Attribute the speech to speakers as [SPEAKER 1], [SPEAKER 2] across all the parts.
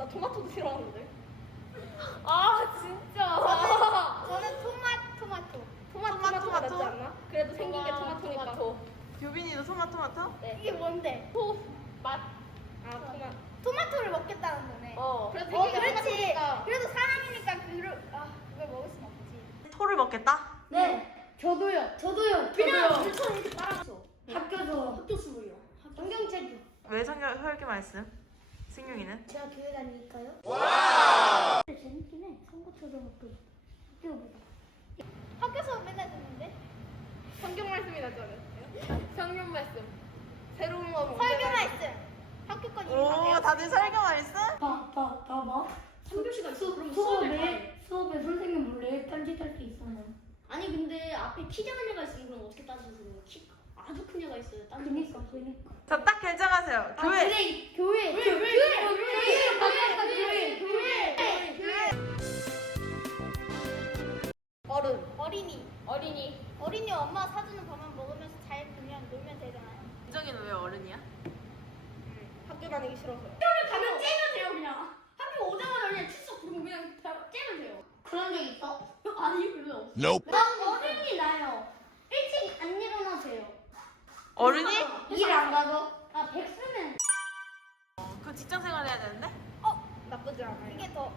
[SPEAKER 1] 나 토마토도 싫어하는데.
[SPEAKER 2] 아 진짜.
[SPEAKER 3] 저는 토마토.
[SPEAKER 1] 토마토가 낫지 않나? 그래도 생긴 게 토마토니까.
[SPEAKER 2] 토마토.
[SPEAKER 4] 교빈이도 토마토?
[SPEAKER 2] 네.
[SPEAKER 3] 이게 뭔데?
[SPEAKER 2] 맛.
[SPEAKER 1] 아
[SPEAKER 3] 토마토를 먹겠다는 거네.
[SPEAKER 1] 그래도 생긴 게
[SPEAKER 3] 그렇지.
[SPEAKER 1] 토마토니까.
[SPEAKER 3] 그래도 사람이니까 그걸 먹을 순 없지.
[SPEAKER 4] 토를 먹겠다?
[SPEAKER 5] 네, 저도요.
[SPEAKER 2] 그냥
[SPEAKER 5] 물처럼 이렇게 따라서 학교 수로요. 성경책이요.
[SPEAKER 4] 왜 설교 말씀? 승용이는?
[SPEAKER 5] 제가 교회 다니니까요. 와! 재밌긴 해. 선거초등학교 학교보다.
[SPEAKER 3] 학교 수업 맨날 듣는데?
[SPEAKER 1] 성경 말씀이 낫지 않았어요?
[SPEAKER 2] 성경 말씀.
[SPEAKER 1] 새로운 거
[SPEAKER 3] 설교 말씀. 학교 건 이미 다
[SPEAKER 4] 오,
[SPEAKER 3] 배웠어.
[SPEAKER 4] 다들 설교 말씀?
[SPEAKER 5] 봐봐.
[SPEAKER 2] 3교시가 있어. 그럼
[SPEAKER 5] 수업에 선생님 몰래 딴짓할 수 있어요.
[SPEAKER 2] 아니 근데 앞에 키 작은 애가 있으면 그럼 어떻게 따지세요? 키 아주 큰 애가 있어요.
[SPEAKER 5] 그니까.
[SPEAKER 4] 자, 딱 결정하세요. 교회!
[SPEAKER 5] 교회.
[SPEAKER 3] 어린이 엄마 사주는 밥만 먹으면서 잘 그냥 놀면 되잖아요.
[SPEAKER 4] 민정이는 왜 어른이야?
[SPEAKER 1] 학교 다니기 싫어서요.
[SPEAKER 2] 가면 째면 돼요 그냥. 학교 오자마자 그냥 출석 부르고 그냥 째면 돼요.
[SPEAKER 5] 그런 적 있어?
[SPEAKER 2] 아니 별로 없어.
[SPEAKER 6] Nope.
[SPEAKER 5] 어른이 나요. 일찍 안 일어나세요.
[SPEAKER 4] 어른이?
[SPEAKER 5] 일 안 가죠? 백수는
[SPEAKER 4] 그 직장 생활 해야 되는데?
[SPEAKER 1] 나쁘지 않아요.
[SPEAKER 3] 이게 더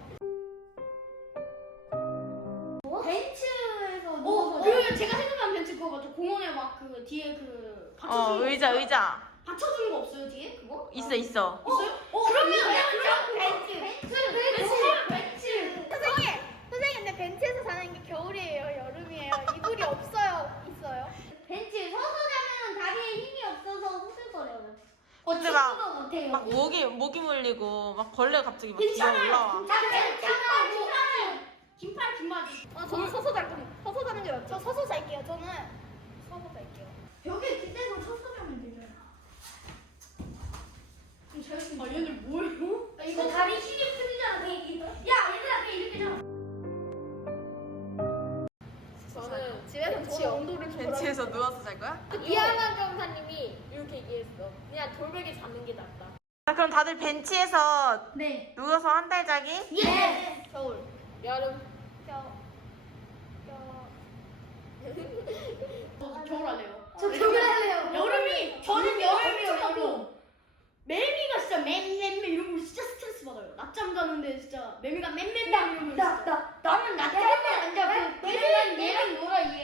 [SPEAKER 5] 벤츠에서
[SPEAKER 2] 그 제가 생각한 벤츠 그거 맞죠? 공원에 막 그 뒤에 그 받쳐주는 거
[SPEAKER 4] 의자.
[SPEAKER 2] 받쳐주는 거 없어요 뒤에 그거?
[SPEAKER 4] 있어.
[SPEAKER 2] 있어요?
[SPEAKER 3] 그러면
[SPEAKER 5] 벤츠.
[SPEAKER 3] 선생님 근데 벤츠에서 자는 게 겨울이에요, 여름이에요? 이불이 없어요, 있어요?
[SPEAKER 5] 벤츠 서서 자면 다리에 힘이 없어서 후들거려요.
[SPEAKER 4] 근데 막,
[SPEAKER 5] 친구도 못해요.
[SPEAKER 4] 막 모기 물리고, 막 벌레 갑자기 막 기어 올라와.
[SPEAKER 2] 긴팔 긴바지.
[SPEAKER 1] 저는 서서 자는 게 낫죠.
[SPEAKER 3] 저 서서 잘게요. 저는 서서 잘게요.
[SPEAKER 5] 벽에 기대고 서서 자면 되잖아.
[SPEAKER 2] 아 얘들 뭐예요?
[SPEAKER 5] 이거 다리 힘이 풀리잖아. 야 얘들아 그냥 이렇게 자.
[SPEAKER 1] 저는 집에서 저 온도를
[SPEAKER 4] 벤치에서 누워서 잘 거야?
[SPEAKER 2] 이하만 변호사님이 이렇게 얘기했어. 그냥 돌베개 잡는 게 낫다.
[SPEAKER 4] 자, 그럼 다들 벤치에서
[SPEAKER 5] 네.
[SPEAKER 4] 누워서 한 달 자기?
[SPEAKER 5] 예.
[SPEAKER 2] 겨울, 여름, 겨울 하네요.
[SPEAKER 5] 저 겨울할래요.
[SPEAKER 2] 저는 여름이요 여름. 매미가 진짜 맴맴매 이러면 진짜 스트레스 받아요. 낮잠 자는데 진짜 매미가 맴맴매 이러면 진짜.
[SPEAKER 5] 나는 낮잠을 안 자. 얘랑 얘랑 놀아 얘.